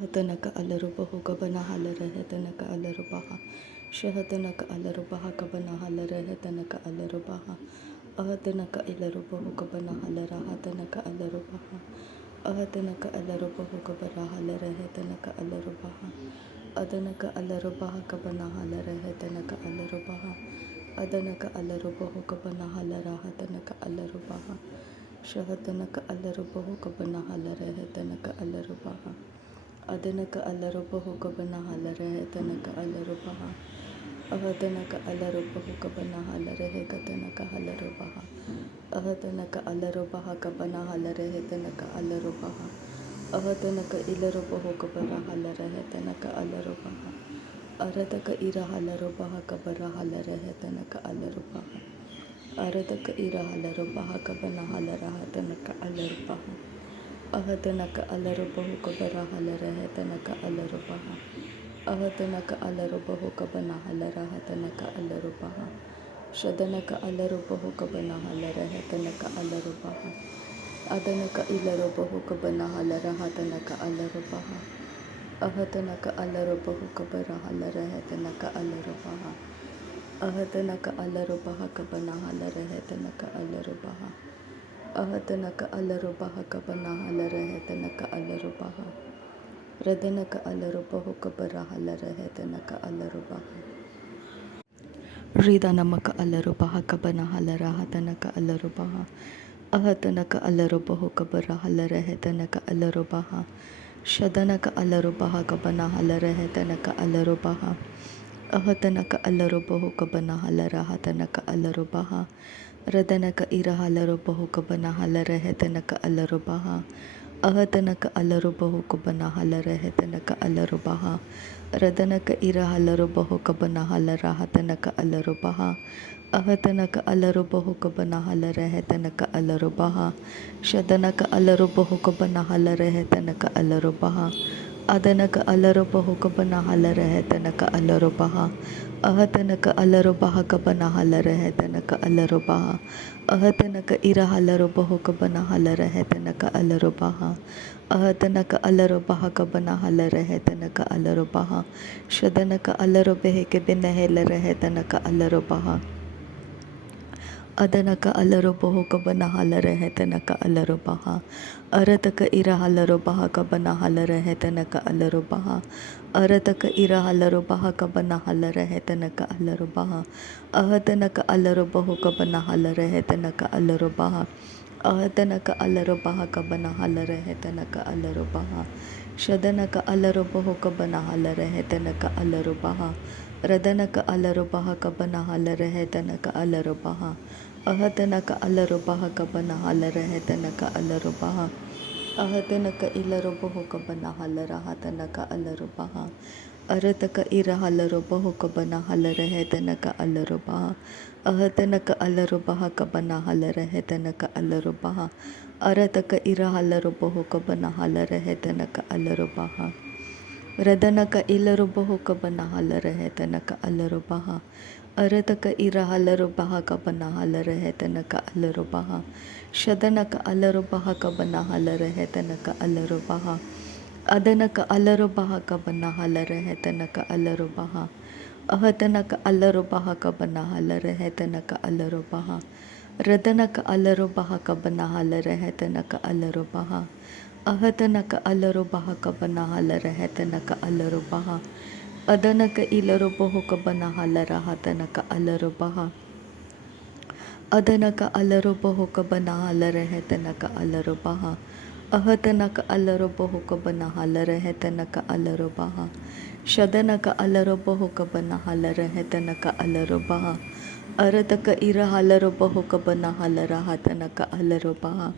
Hatanaka alarubahu kabana halare hetanaka alarubaha. Shahatanaka alarubaha kabana halare hetanaka alarubaha. Ahatanaka ilarubahu kabana halara hatanaka alarubaha. Ahatanaka alarubahu kabara halare hetanaka alarubaha. Adanaka alarubaha kabana halare hetanaka alarubaha. Adanaka alarubahu kabana halara hatanaka alarubaha. Shahatanaka alarubahu kabana halare hetanaka alarubaha. Adanaka alarubahu kabana halare hetanaka alarubaha. Ahatanaka alarubahu kabana halare hetanaka alarubaha. Ahatanaka alarubaha kabana halare hetanaka alarubaha. Ahatanaka ilarubahu kabara halare hetanaka alarubaha. Arataka ira halarubaha kabara halare hetanaka alarubaha. Arataka ira halarubaha kabana halara hetanaka alarubaha. Ahatanaka alarubahu kabara halara hetanaka alarubaha. Ahatanaka alarubahu kabana halara hetanaka alarubaha. Shadanaka alarubahu kabana halara hetanaka alarubaha. Adanaka ilarubahu kabana halara hetanaka alarubaha. Ahatanaka alarubahu kabara halara hetanaka alarubaha. Ahatanaka alarubaha kabana halara hetanaka alarubaha. Ahatanaka alarubaha kabana halara hetanaka alarubaha. Radanaka alarubahu kabara halara hetanaka alarubaha. Ridanamaka alarubaha kabana halara hatanaka alarubaha. Ahatanaka alarubahu kabara halara hetanaka alarubaha. Shadanaka alarubaha kabana halara hetanaka alarubaha. Ahatanaka alarubahu kabana halara hatanaka alarubaha. Radanaka ira halarubahu kabana halara hetanaka alarubaha. Ahatanaka alarubahu kabana halara hetanaka alarubaha. Radanaka ira halarubahu kabana halara hatanaka alarubaha. Ahatanaka alarubahu kabana halara hetanaka alarubaha. Shadanaka alarubahu kabana halara hetanaka alarubaha. Adanaka alarubahu kabana halara hetanaka alarubaha. Ahatanaka alarubaha kabana halara hetanaka alarubaha. Ahatanaka ira halarubahu kabana halara hetanaka alarubaha. Ahatanaka alarubaha kabana halara hetanaka alarubaha. Shadanaka alarubahe kabana halara hetanaka alarubaha. Adanaka alarubahu kabana halara hetanaka alarubaha. Arataka ira halarubaha kabana halara hetanaka alarubaha. Arataka ira halarubaha kabana halara hetanaka alarubaha. Ahatanaka alarubahu kabana halara hetanaka alarubaha. Ahatanaka alarubaha kabana halara hetanaka alarubaha. Shadanaka alarubahu kabana halara hetanaka alarubaha. Radanaka alarubaha kabana halara hetanaka alarubaha. Ahatanaka alarubaha kabana halara hetanaka alarubaha. Ahatanaka ilarubahu kabana halara hatanaka alarubaha. Arataka ira halarubahu kabana halara hetanaka alarubaha. Ahatanaka alarubaha kabana halara hetanaka alarubaha. Arataka ira halarubahu kabana halara hetanaka alarubaha. Radanaka ilarubahu kabana halara hetanaka alarubaha. Arataka ira halarubaha kabana halara hetanaka alarubaha. Shadanaka alarubaha kabana halara hetanaka alarubaha. Adanaka alarubaha kabana halara hetanaka alarubaha. Ahatanaka alarubaha kabana halara hetanaka alarubaha. Radanaka alarubaha kabana halara hetanaka alarubaha. Ahatanaka alarubaha kabana halara hetanaka alarubaha. Adanaka ilarubahu kabana halara hatanaka alarubaha. Adanaka alarubahu kabana halara hetanaka alarubaha. Ahatanaka alarubahu kabana halara hetanaka alarubaha. Shadanaka alarubahu kabana halara hetanaka alarubaha. Arataka ira halarubahu kabana halara hatanaka alarubaha.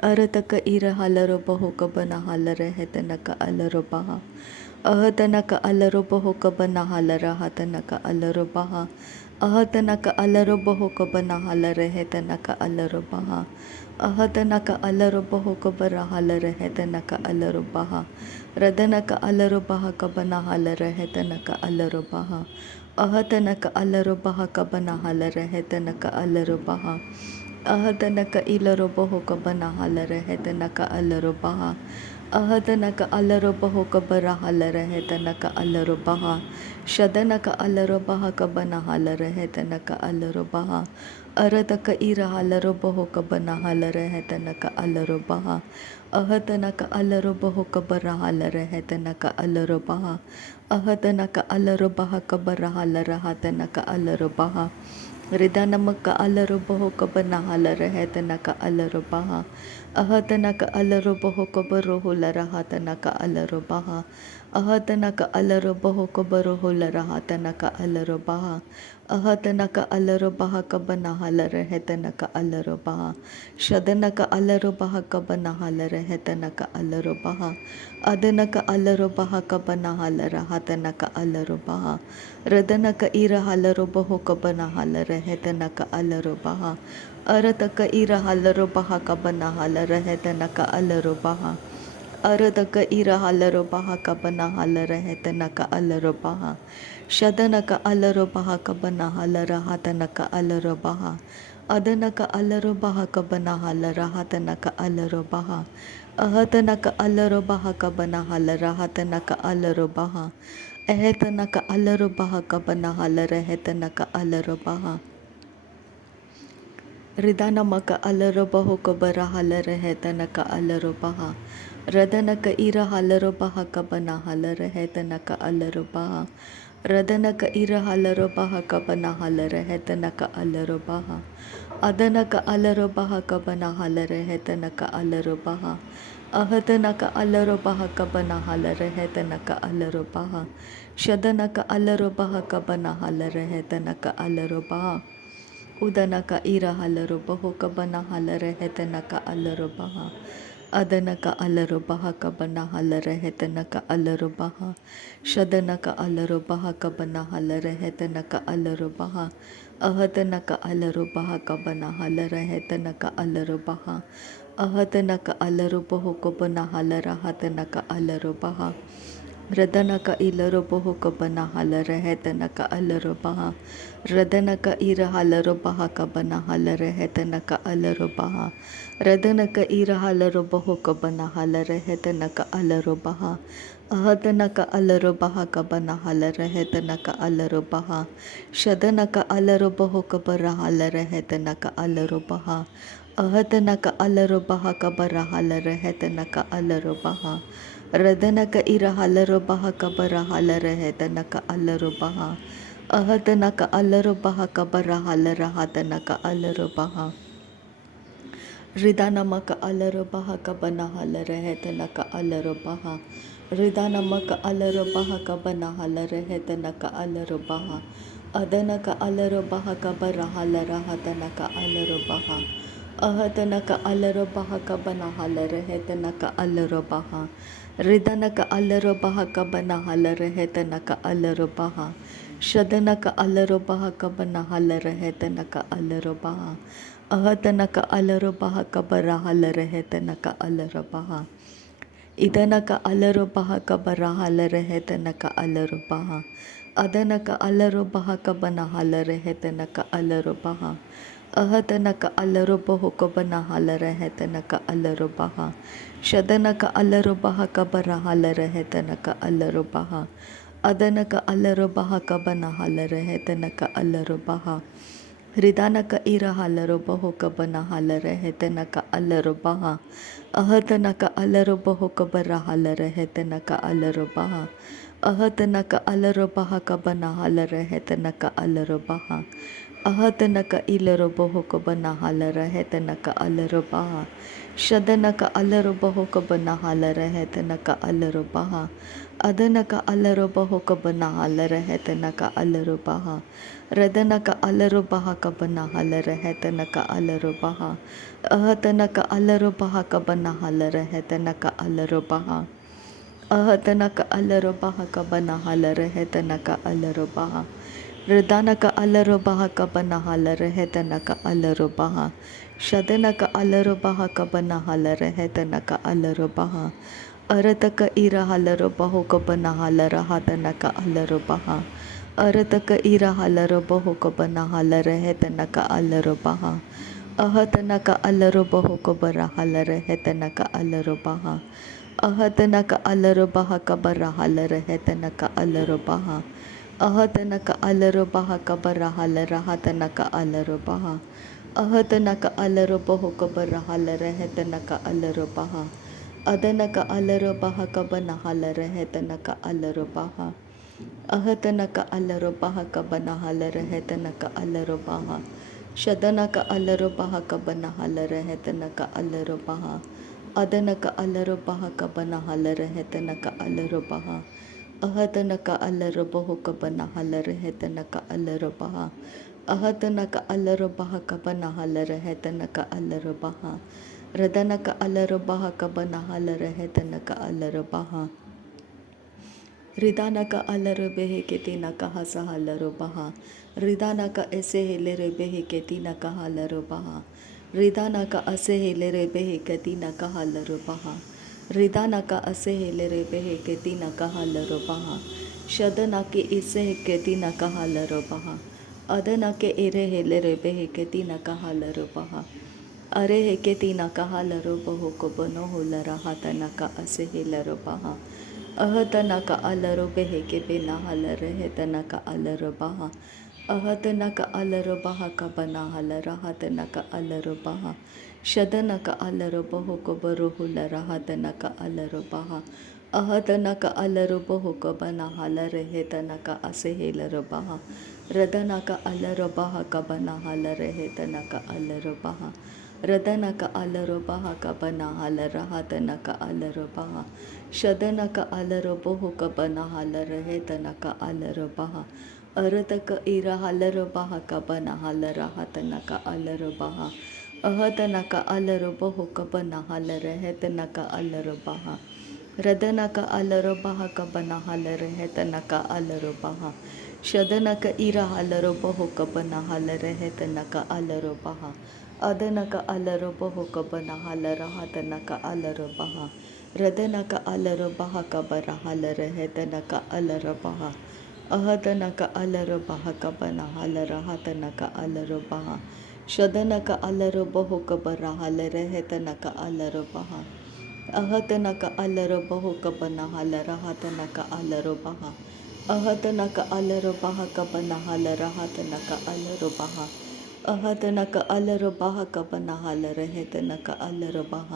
Arataka ira halarubahu kabana halara hetanaka alarubaha. Ahatanaka alarubahu kabana halara hatanaka alarubaha. Ahatanaka alarubahu kabana halara hetanaka alarubaha. Ahatanaka alarubahu kabara halara hetanaka alarubaha. Radanaka alarubaha kabana halara hetanaka alarubaha. Ahatanaka alarubaha kabana halara hetanaka alarubaha. Ahatanaka ilarubahu kabana halara hetanaka alarubaha. ಅಹದನಕ ಅಲರೊಬ ಹೊಕಬರ ಹಲರಹೆ ತನಕ ಅಲರೊಬಹ ಶದನಕ ಅಲರೊಬಹ ಕಬನ ಹಲರಹೆ ತನಕ ಅಲರೊಬಹ ಅರದಕ ಇರ ಹಲರೊಬ ಹೊಕಬನ ಹಲರಹೆ ತನಕ ಅಲರೊಬಹ ಅಹತನಕ ಅಲರೊಬ ಹೊಕಬರ ಹಲರಹೆ ತನಕ ಅಲರೊಬಹ ಅಹತನಕ ಅಲರೊಬಹ ಕಬರ ಹಲರಹ ತನಕ ಅಲರೊಬಹ ರಿದನಮಕ ಅಲರೊಬ ಹೊಕಬನ ಹಲರಹೆ ತನಕ ಅಲರೊಬಹ ಅಹತನಕ ಅಲರೊಬ ಹೊಕಬರೋ ಹೊಲರಹ ತನಕ ಅಲರೊಬಹ ಅಹತನಕ ಅಲರೊಬ ಹೊಕಬರೋ ಹೊಲರಹ ತನಕ ಅಲರೊಬಹ ಅಹತನಕ ಅಲರೊಬಹ ಕಬನ ಹಲರಹೆ ತನಕ ಅಲರೊಬಹ ಶದನಕ ಅಲರೊಬಹ ಕಬನ ಹಲರಹೆ ತನಕ ಅಲರೊಬಹ ಅದನಕ ಅಲರೊಬಹ ಕಬನ ಹಲರಹ ತನಕ ಅಲರೊಬಹ ರದನಕ ಇರ ಹಲರೊಬ ಹೊಕಬನ ಹಲರಹೆ ತನಕ ಅಲರೊಬಹ ಅರತಕ ಇರ ಹಲರೊಬಹ ಕಬನ ಹಲರಹೆ ತನಕ ಅಲರೊಬಹ ಅರದಕ ಇರ ಹಲರೊಬಹ ಕಬನ ಹಲರಹೆ ತನಕ ಅಲರೊಬಹ ಶದನಕ ಅಲರೊಬಹ ಕಬನ ಹಲರಹ ತನಕ ಅಲರೊಬಹ ಅದನಕ ಅಲರೊಬಹ ಕಬನ ಹಲರಹ ತನಕ ಅಲರೊಬಹ ಅಹತನಕ ಅಲರೊಬಹ ಕಬನ ಹಲರಹ ತನಕ ಅಲರೊಬಹ ಎಹತನಕ ಅಲರೊಬಹ ಕಬನ ಹಲರಹೆ ತನಕ ಅಲರೊಬಹ ರಿದನಮಕ ಅಲರೊಬ ಹೊಕಬರ ಹಲರಹೆ ತನಕ ಅಲರೊಬಹ ರದನಕ ಇರ ಹಲರೊಬಹ ಕಬನ ಹಲರಹೆ ತನಕ ಅಲರೊಬಹ ರದನಕ ಇರ ಹಲರೊಬಹ ಕಬನ ಹಲರಹೆ ತನಕ ಅಲರೊಬಹ ಅದನಕ ಅಲರೊಬಹ ಕಬನ ಹಲರಹೆ ತನಕ ಅಲರೊಬಹ ಅಹತನಕ ಅಲರೊಬಹ ಕಬನ ಹಲರಹೆ ತನಕ ಅಲರೊಬಹ ಶದನಕ ಅಲರೊಬಹ ಕಬನ ಹಲರಹೆ ತನಕ ಅಲರೊಬಹ ಉದನಕ ಇರ ಹಲರೊಬ ಹೊಕಬನ ಹಲರಹೆ ತನಕ ಅಲರೊಬಹ ಅದನಕ ಅಲರೊಬಹ ಕಬನ ಹಲರಹೆ ತನಕ ಅಲರೊಬಹ ಶದನಕ ಅಲರೊಬಹ ಕಬನ ಹಲರಹೆ ತನಕ ಅಲರೊಬಹ ಅಹತನಕ ಅಲರೊಬಹ ಕಬನ ಹಲರಹೆ ತನಕ ಅಲರೊಬಹ ಅಹತನಕ ಅಲರೊಬ ಹೊಕಬನ ಹಲರಹ ತನಕ ಅಲರೊಬಹ ರದನಕ ಇಲರೊಬ ಹೊಕಬನ ಹಲರಹೆ ತನಕ ಅಲರೊಬಹ ರದನಕ ಇರ ಹಲರೊಬಹ ಕಬನ ಹಲರಹೆ ತನಕ ಅಲರೊಬಹ ರದನಕ ಇರ ಹಲರೊಬ ಹೊಕಬನ ಹಲರಹೆ ತನಕ ಅಲರೊಬಹ ಅಹತನಕ ಅಲರೊಬಹ ಕಬನ ಹಲರಹೆ ತನಕ ಅಲರೊಬಹ ಶದನಕ ಅಲರೊಬ ಹೊಕಬರ ಹಲರಹೆ ತನಕ ಅಲರೊಬಹ ಅಹತನಕ ಅಲರೊಬಹ ಕಬರ ಹಲರಹೆ ತನಕ ಅಲರೊಬಹ ರದನಕ ಇರ ಹಲರೊಬಹ ಕಬರ ಹಲರಹೆ ತನಕ ಅಲರೊಬಹ ಅಹತನಕ ಅಲರೊಬಹ ಕಬರ ಹಲರಹ ತನಕ ಅಲರೊಬಹ ರಿದನಮಕ ಅಲರೊಬಹ ಕಬನ ಹಲರಹೆ ತನಕ ಅಲರೊಬಹ ರಿದನಮಕ ಅಲರೊಬಹ ಕಬನ ಹಲರಹೆ ತನಕ ಅಲರೊಬಹ ಅದನಕ ಅಲರೊಬಹ ಕಬರ ಹಲರಹ ತನಕ ಅಲರೊಬಹ ಅಹತನಕ ಅಲರೊಬಹ ಕಬನ ಹಲರಹೆ ತನಕ ಅಲರೊಬಹ ರಿದನಕ ಅಲರೊಬಹ ಕಬನ ಹಲರಹೆ ತನಕ ಅಲರೊಬಹ ಶದನಕ ಅಲರೊಬಹ ಕಬನ ಹಲರಹೆ ತನಕ ಅಲರೊಬಹ ಅಹತನಕ ಅಲರೊಬಹ ಕಬರ ಹಲರಹೆ ತನಕ ಅಲರೊಬಹ ಇದನಕ ಅಲರೊಬಹ ಕಬರ ಹಲರಹೆ ತನಕ ಅಲರೊಬಹ ಅದನಕ ಅಲರೊಬಹ ಕಬನ ಹಲರಹೆ ತನಕ ಅಲರೊಬಹ ಅಹತನಕ ಅಲರೊಬ ಹೊಕಬನ ಹಲರಹೆ ತನಕ ಅಲರೊಬಹ ಶದನಕ ಅಲರೊಬಹ ಕಬರ ಹಲರಹೆ ತನಕ ಅಲರೊಬಹ ಅದನಕ ಅಲರೊಬಹ ಕಬನ ಹಲರಹೆ ತನಕ ಅಲರೊಬಹ ರಿದನಕ ಇರ ಹಲರೊಬ ಹೊಕಬನ ಹಲರಹೆ ತನಕ ಅಲರೊಬಹ ಅಹತನಕ ಅಲರೊಬ ಹೊಕಬರ ಹಲರಹೆ ತನಕ ಅಲರೊಬಹ ಅಹತನಕ ಅಲರೊಬಹ ಕಬನ ಹಲರಹೆ ತನಕ ಅಲರೊಬಹ ಅಹತನಕ ಇಲರೊಬ ಹೊಕಬನ ಹಲರಹೆ ತನಕ ಅಲರೊಬಹ ಶದನಕ ಅಲರೊಬ ಹೊಕಬನ ಹಲರಹೆ ತನಕ ಅಲರೊಬಹ ಅದನಕ ಅಲರೊಬ ಹೊಕಬನ ಹಲರಹೆ ತನಕ ಅಲರೊಬಹ ರದನಕ ಅಲರೊಬಹ ಕಬನ ಹಲರಹೆ ತನಕ ಅಲರೊಬಹ ಅಹತನಕ ಅಲರೊಬಹ ಕಬನ ಹಲರಹೆ ತನಕ ಅಲರೊಬಹ ಅಹತನಕ ಅಲರೊಬಹ ಕಬನ ಹಲರಹೆ ತನಕ ಅಲರೊಬಹ ರಿದನಕ ಅಲರೊಬಹ ಕಬನ ಹಲರಹೆ ತನಕ ಅಲರೊಬಹ ಶದನಕ ಅಲರೊಬಹ ಕಬನ ಹಲರಹೆ ತನಕ ಅಲರೊಬಹ ಅರತಕ ಇರ ಹಲರೊಬ ಹೊಕಬನ ಹಲರಹ ತನಕ ಅಲರೊಬಹ ಅರತಕ ಇರ ಹಲರೊಬ ಹೊಕಬನ ಹಲರಹೆ ತನಕ ಅಲರೊಬಹ ಅಹತನಕ ಅಲರೊಬ ಹೊಕಬರ ಹಲರಹೆ ತನಕ ಅಲರೊಬಹ अहतनक अलरबह कबरहल रहतनक अलरबह अहतनक अलरबह कबरहल रहतनक अलरबह अहतनक अलरबह कबरहल रहतनक अलरबह अदनक अलरबह कबनहल रहतनक अलरबह अहतनक अलरबह कबनहल रहतनक अलरबह शदनक अलरबह कबनहल रहतनक अलरबह अदनक अलरबह कबनहल रहतनक अलरबह अहतनक अलरबह कबनहल रहतनक अलरबह अहतनक अलरबह कबनहल रहतनक अलरबह रदनक अलरबह कबनहल रहतनक अलरबह रिदानक अलरबह केतिनक हसहलरबह रिदानक एसेहलरबह केतिनक हलरबह रिदानक असेहलरबह केतिनक हलरबह रिदानक असेहलरबह केतिनक हलरबह शदनक इसेह केतिनक हलरबह अदनक एरेहलरबह केतिनक हलरबह अरेह केतिनक हलरबह कबनहुलरहतनक असेहलरबह अहतनक अलरबह केबिनहल रहतनक अलरबह अहतनक अलरबह कबनहल रहतनक अलरबह शदनक अलरबह कबरहुल रहतनक अलरबह अहतनक अलरबह कबनहल रहतनक असेहलरबह रदनक अलरबह कबनहल रहतनक अलरबह रदनक अलरबह कबनहल रहतनक अलरबह शदनक अलरबह कबनहल रहतनक अलरबह अरतक इरहलरबह कबनहल रहतनक अलरबह अहतनक अलरबह कबनहल रहतनक अलरबह रदनक अलरबह कबनहल रहतनक अलरबह शदनक इरहलरबह कबनहल रहतनक अलरबह अदनक अलरबह कबनहल रहतनक अलरबह रदनक अलरबह कबरहल रहतनक अलरबह अहतनक अलरबह कबनहल रहतनक अलरबह शदनक अलरबह कबरहल रहतनक अलरबह अहतनक अलरबह कबनहल रहतनक अलरबह अहतनक अलरबह कबनहल रहतनक अलरबह अहतनक अलरबह कबनहल रहतनक अलरबह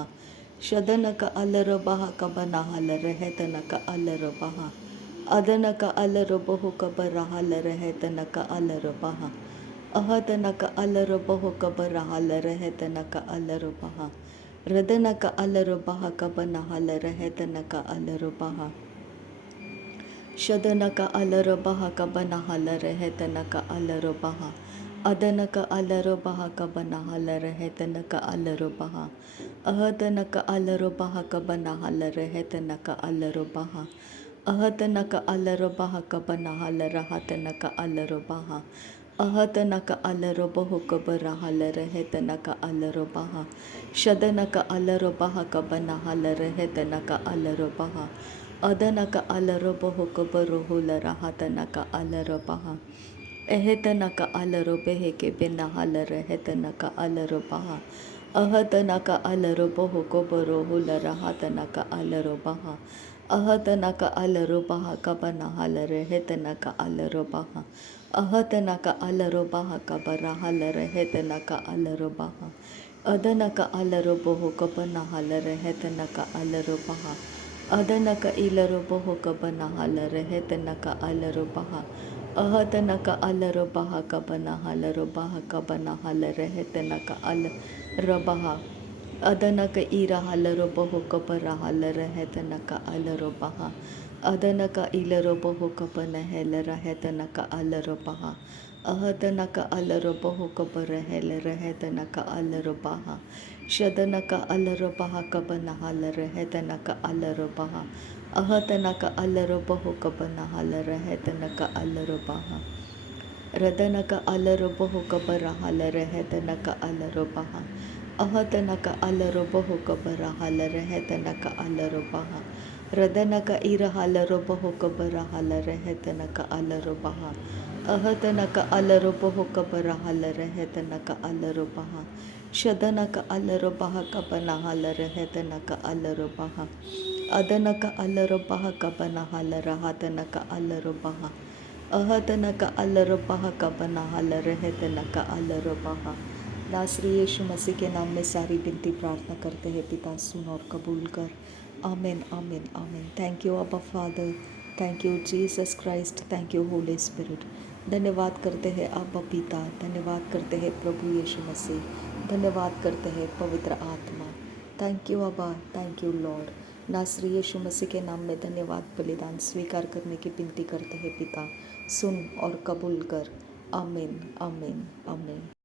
शदनक अलरबह कबनहल रहतनक अलरबह अदनक अलरबह कबरहल रहतनक अलरबह अहतनक अलरबह कबरहल रहतनक अलरबह रदनक अलरबह कबनहल रहतनक अलरबह शदनक अलरबह कबनहल रहतनक अलरबह अदनक अलरबह कबनहल रहतनक अलरबह अहतनक अलरबह कबनहल रहतनक अलरबह अहतनक अलरबह कबनहल रहतनक अलरबह अहतनक अलरबह कबरहल रहतनक अलरबह शदनक अलरबह कबनहल रहतनक अलरबह अदनक अलरबह कबरहुल रहतनक अलरबह एहतनक अलरबह केबिनहल रहतनक अलरबह अहतनक अलरबह कबरहुल रहतनक अलरबह अहतनक अलरबह कबनहल रहतनक अलरबह अहतनक अलरबह कबरहल रहतनक अलरबह अदनक अलरबह कबनहल रहतनक अलरबह अदनक इलरबह कबनहल रहतनक अलरबह अहतनक अलरबह कबनहल कबनहल रहतनक अलरबह अदनक इरहलरबह कबरहल रहतनक अलरबह अदनक इलरबह कबनहल रहतनक अलरबह अहतनक अलरबह कबरहल रहतनक अलरबह शदनक अलरबह कबनहल रहतनक अलरबह अहतनक अलरबह कबनहल रहतनक अलरबह रदनक अलरबह कबरहल रहतनक अलरबह अहतनक अलरबह कबरहल रहतनक अलरबह रदनक इरहलरबह कबरहल रहतनक अलरबह अहतनक अलरबह कबरहल रहतनक अलरबह शदनक अलरबह कबनहल रहतनक अलरबह अदनक अलरबहा कबना हलर हादनक अलरबहा अहदनक अलरबहा कबना हलर हैदनक अलरबहा। नासरी यीशु मसीह के नाम में सारी विनती प्रार्थना करते हैं पिता, सुन और कबूल कर। आमीन आमीन आमीन। थैंक यू अब्बा father, thank you Jesus Christ, thank you Holi spirit. धन्यवाद करते हैं अब्बा पिता, धन्यवाद करते हैं प्रभु यीशु मसीह, धन्यवाद करते हैं पवित्र आत्मा। थैंक यू अब्बा, थैंक यू लॉर्ड। नासरी यीशु मसीह के नाम में धन्यवाद बलिदान स्वीकार करने की विनती करते हैं पिता, सुन और कबूल कर। आमीन आमीन आमीन।